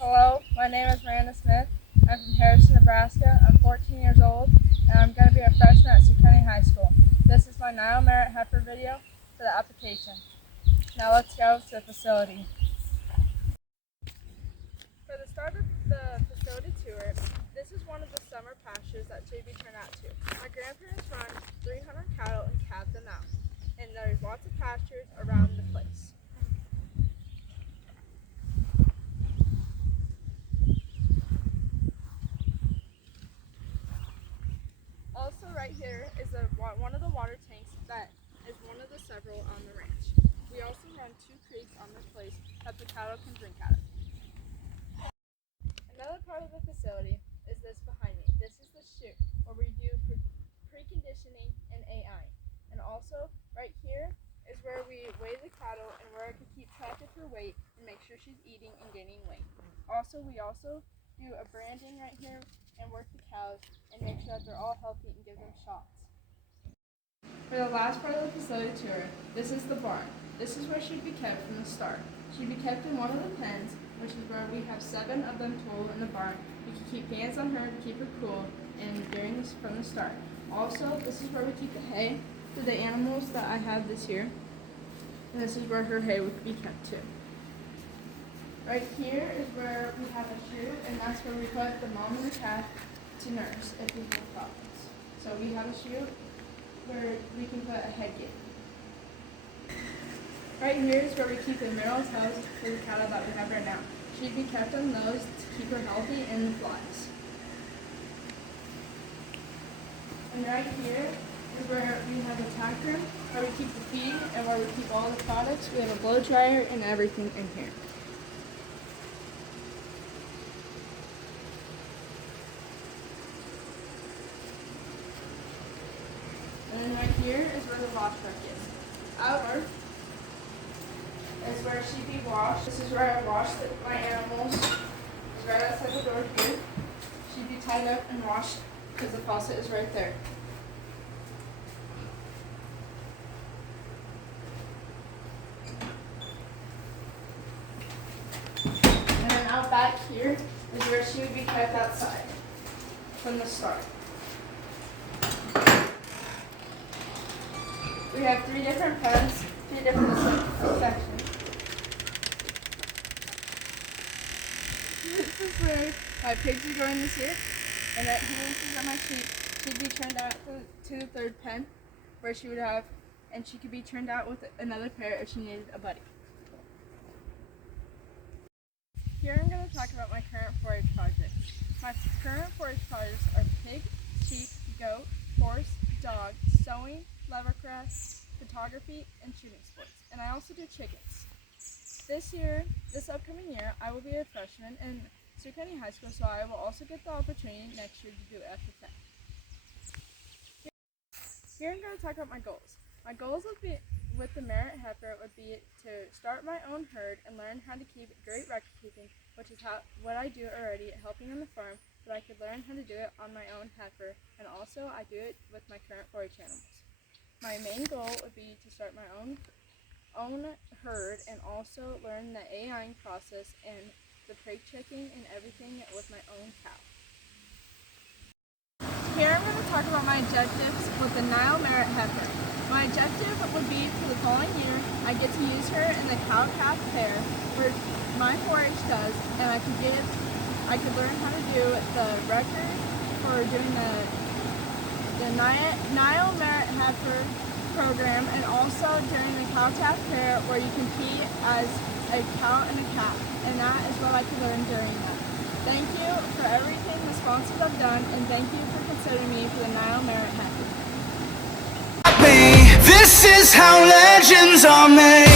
Hello, my name is Miranda Smith. I'm from Harrison, Nebraska. I'm 14 years old, and I'm going to be a freshman at County High School. This is my NILE Merit Heifer video for the application. Now let's go to the facility. For the start of the facility tour, this is one of the summer pastures that should be turned out to. My grandparents run 300 cattle and calve them out, and there's lots of pastures around the place. Also right here is one of the water tanks that is one of the several on the ranch. We also run 2 creeks on this place that the cattle can drink out of. Another part of the facility is this behind me. This is the chute where we do preconditioning and AI. And also right here is where we weigh the cattle and where I can keep track of her weight and make sure she's eating and gaining weight. We also do a branding right here and work the cows and make sure that they're all healthy and give them shots. For the last part of the facility tour, this is the barn. This is where she'd be kept from the start. She'd be kept in one of the pens, which is where we have 7 of them total in the barn. We can keep hands on her to keep her cool and from the start. Also, this is where we keep the hay for the animals that I have this year. And this is where her hay would be kept too. Right here is where we have a chute, and that's where we put the mom and the calf to nurse if we have problems. So we have a chute where we can put a head gate. Right here is where we keep the mineral house for the cattle that we have right now. She'd be kept on those to keep her healthy and the flies. And right here is where we have a tack room where we keep the feed and where we keep all the products. We have a blow dryer and everything in here. And then right here is where the wash truck is. Outward is where she'd be washed. This is where I wash my animals. It's right outside the door here. She'd be tied up and washed because the faucet is right there. And then out back here is where she would be kept outside from the start. We have 3 different pens, 3 different sections. This is where my pigs are going this year, and right here is on my sheep. She'd be turned out to the 3rd pen, where she would have, and she could be turned out with another pair if she needed a buddy. Here I'm going to talk about my current 4-H projects. My current 4-H projects are pig, sheep, goat, horse, dog, sewing, levercraft, photography, and shooting sports. And I also do chickens. This upcoming year, I will be a freshman in County High School, so I will also get the opportunity next year to do FFA. Here I'm going to talk about my goals. My goals would be, with the Merit Heifer, would be to start my own herd and learn how to keep great record keeping, which is what I do already, helping on the farm, but I could learn how to do it on my own heifer, and also I do it with my current 4-H animals. My main goal would be to start my own herd and also learn the AIing process and the pig checking and everything with my own cow. Here I'm going to talk about my objectives with the NILE Merit Heifer. My objective would be for the following year, I get to use her in the cow-calf pair where my 4-H does, and I could learn how to do the record for doing the NILE Merit Heifer program, and also during the cow-calf pair where you compete as a cow and a calf, and that is what I could learn during that. Thank you for everything the sponsors have done, and thank you for considering me for the NILE Merit Heifer. This is how legends are made.